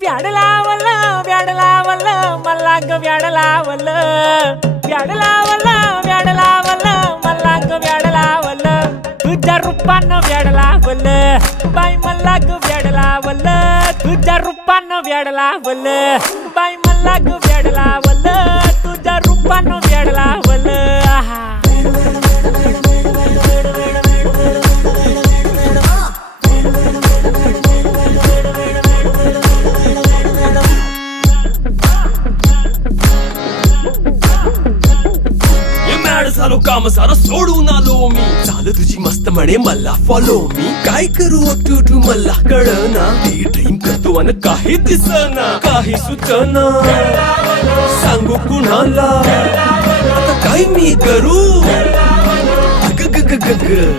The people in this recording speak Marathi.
व्याड लावलं मला ग व्याड लावलं मला ग व्याड लावलं तुझ्या रूपानं व्याड लावलं बाई मला ग व्याड लावलं तुझ्या रूपानं व्याड लावलं बाई मला ग व्याड लावलं तुझ्या रूपानं व्याड लावलं आहा झालो काम सारा सोडून आलो मी झालं तुझी मस्त म्हणे मला फॉलो मी काय करू टू मला कळना ते ड्रीम करतो आणि काही दिसना काही सुचना सांगू कुणाला आता काय मी करू अग ग ग ग ग